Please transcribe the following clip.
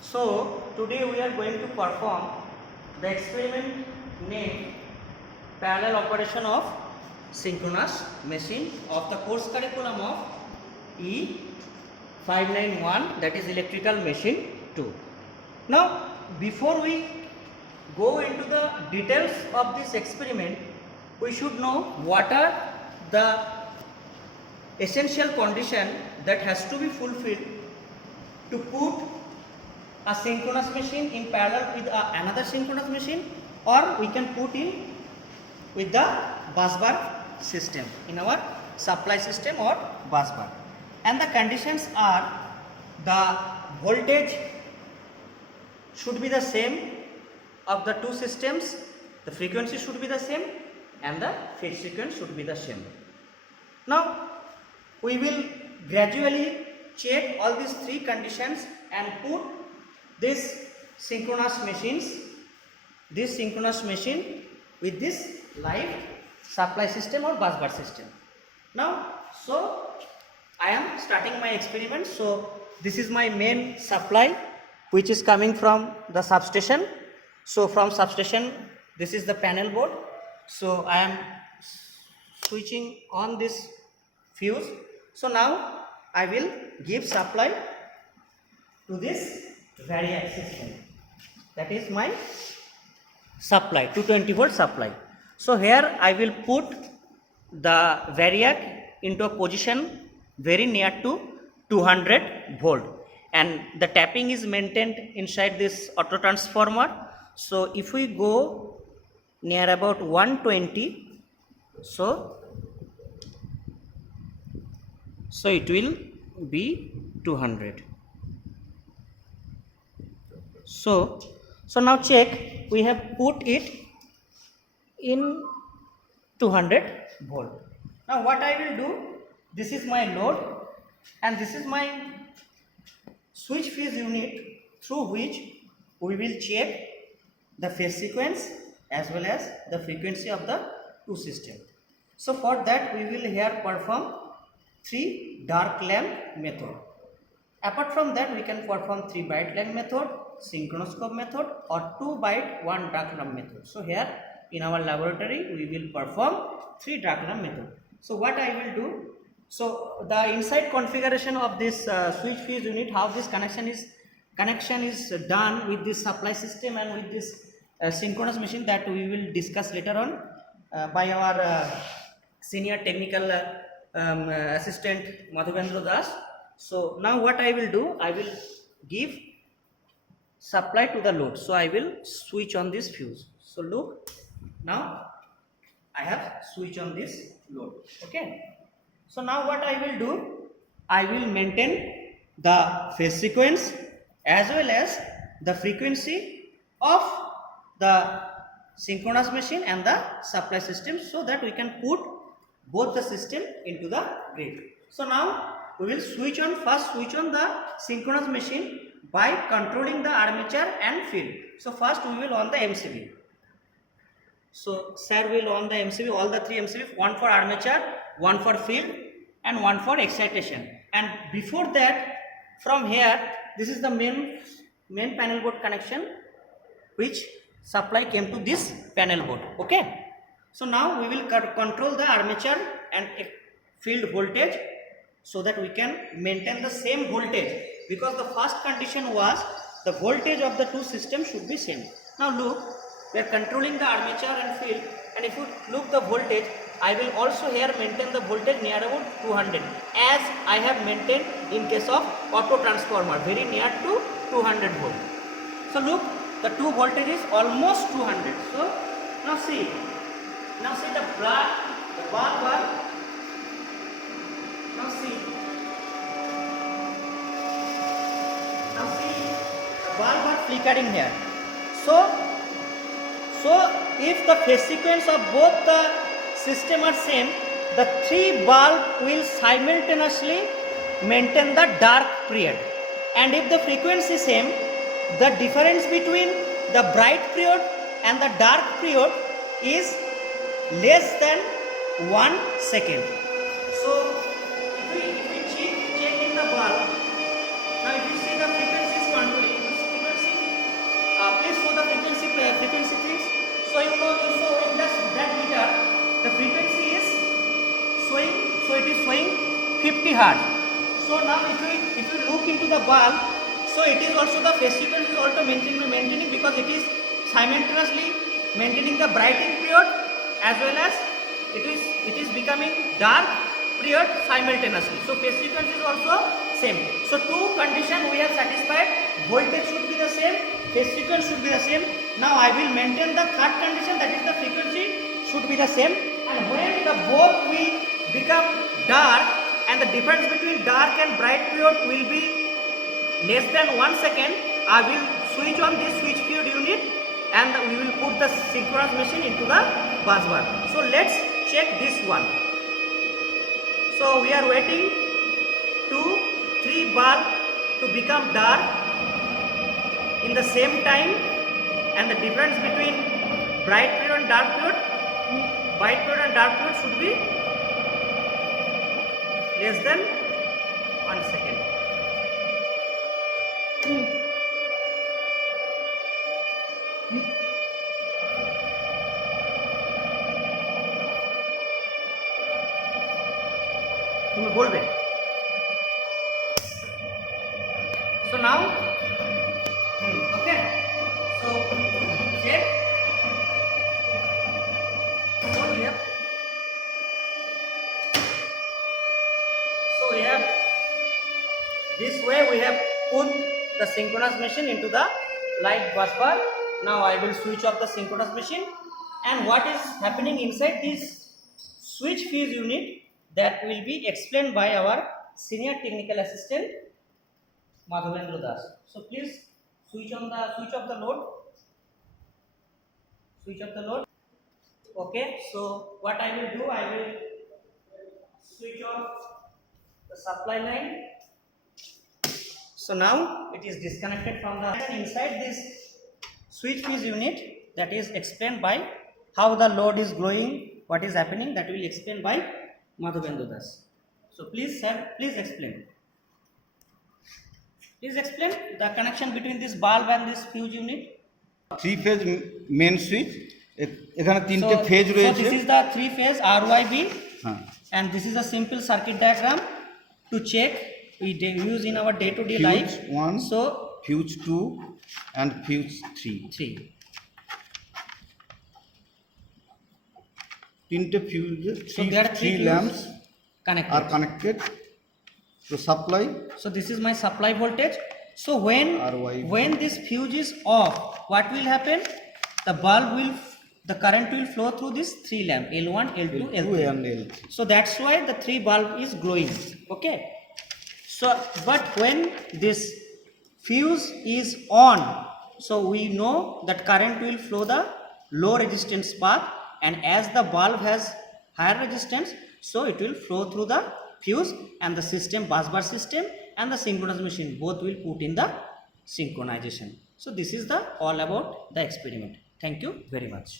So today we are going to perform the experiment named parallel operation of synchronous machine of the course curriculum of E591, that is electrical machine 2. Now before we go into the details of this experiment, we should know what are the essential condition that has to be fulfilled to put a synchronous machine in parallel with another synchronous machine, or we can put in with the bus bar system in our supply system or bus bar. And the conditions are: the voltage should be the same of the two systems, the frequency should be the same, and the phase sequence should be the same. Now we will gradually check all these three conditions and put this synchronous machine with this live supply system or bus bar system. Now, so I am starting my experiment. So this is my main supply which is coming from the substation. So from substation, this is the panel board. So I am switching on this fuse. So now I will give supply to this variac system. That is my supply, 220 volt supply. So here I will put the variac into a position very near to 200 volt, and the tapping is maintained inside this auto transformer. So if we go near about 120, so it will be 200. So now check, we have put it in 200 volt. Now what I will do, this is my load and this is my switch phase unit through which we will check the phase sequence as well as the frequency of the two systems. So for that we will here perform 3 dark lamp method. Apart from that, we can perform 3 bright lamp method, synchronoscope method, or 2 bright 1 dark lamp method. So here in our laboratory we will perform 3 dark lamp method. So what I will do, so the inside configuration of this switch phase unit, how this connection is done with this supply system and with this synchronous machine, that we will discuss later on by our senior technical assistant Madhubendra Das. So now what I will do, I will give supply to the load. So I will switch on this fuse. So look, now I have switched on this load. Okay. So now what I will do, I will maintain the phase sequence as well as the frequency of the synchronous machine and the supply system, so that we can put both the system into the grid. So now we will switch on the synchronous machine by controlling the armature and field. So first we will on the MCB. So sir will on the MCB, all the 3 MCB, one for armature, one for field, and one for excitation. And before that, from here, this is the main panel board connection which supply came to this panel board. Okay. So now we will control the armature and field voltage, so that we can maintain the same voltage, because the first condition was the voltage of the two systems should be same. Now look, we are controlling the armature and field, and if you look the voltage, I will also here maintain the voltage near about 200, as I have maintained in case of auto transformer, very near to 200 volt. So look, the two voltage is almost 200. So now see the bar bar. Now see the bar bar flickering here. So if the phase sequence of both the system are same, the 3 bulb will simultaneously maintain the dark period, and if the frequency same, the difference between the bright period and the dark period is less than 1 second. So if we check in the bulb, now if you see the frequency is controlling, frequency please? So you know, so in that meter, the frequency is showing, so it is showing 50 hertz. So now if you look into the bulb, so it is also the phase sequence is also maintaining because it is simultaneously maintaining the brightening period as well as it is becoming dark period simultaneously. So phase sequence is also same. So two condition we have satisfied. Voltage should be the same, phase sequence should be the same. Now I will maintain the third condition, that is the frequency should be the same. And when the both will become dark and the difference between dark and bright period will be less than 1 second, I will switch on this switch period unit and we will put the synchronous machine into the bus bar. So let's check this one. So we are waiting 2-3 bulb to become dark in the same time, and the difference between bright period and dark period, bright period and dark period should be less than 1 second. तुम्हें बोलबे. So now, okay. So check. So we have this way we have put the synchronous machine into the light bus bar. Now I will switch off the synchronous machine, and what is happening inside this switch fuse unit, that will be explained by our senior technical assistant Madhavendra Das. So please switch off the load. Switch off the load. Okay. So what I will do, I will switch off the supply line. So now it is disconnected from the inside this switch fuse unit, that is explained by how the load is glowing, what is happening, that will explain by Madhavendra Das. So please sir, please explain. Please explain the connection between this bulb and this fuse unit. 3-phase main switch. এখানে তিনটে phase রয়েছে. So this is the 3-phase RYB, and this is a simple circuit diagram to check we use in our day-to-day life. Fuse 1, so fuse 2 and fuse 3. তিনটে fuse, so there are 3 lamps connected. are connected to supply. So this is my supply voltage. So when this fuse is off, what will happen? The current will flow through this 3 lamp, L1, L2, L3. And L3. So that's why the 3 bulb is glowing. Okay. So but when this fuse is on, so we know that current will flow the low resistance path, and as the bulb has higher resistance, so it will flow through the fuse, and the system, bus bar system and the synchronous machine both will put in the synchronization. So this is the all about the experiment. Thank you very much.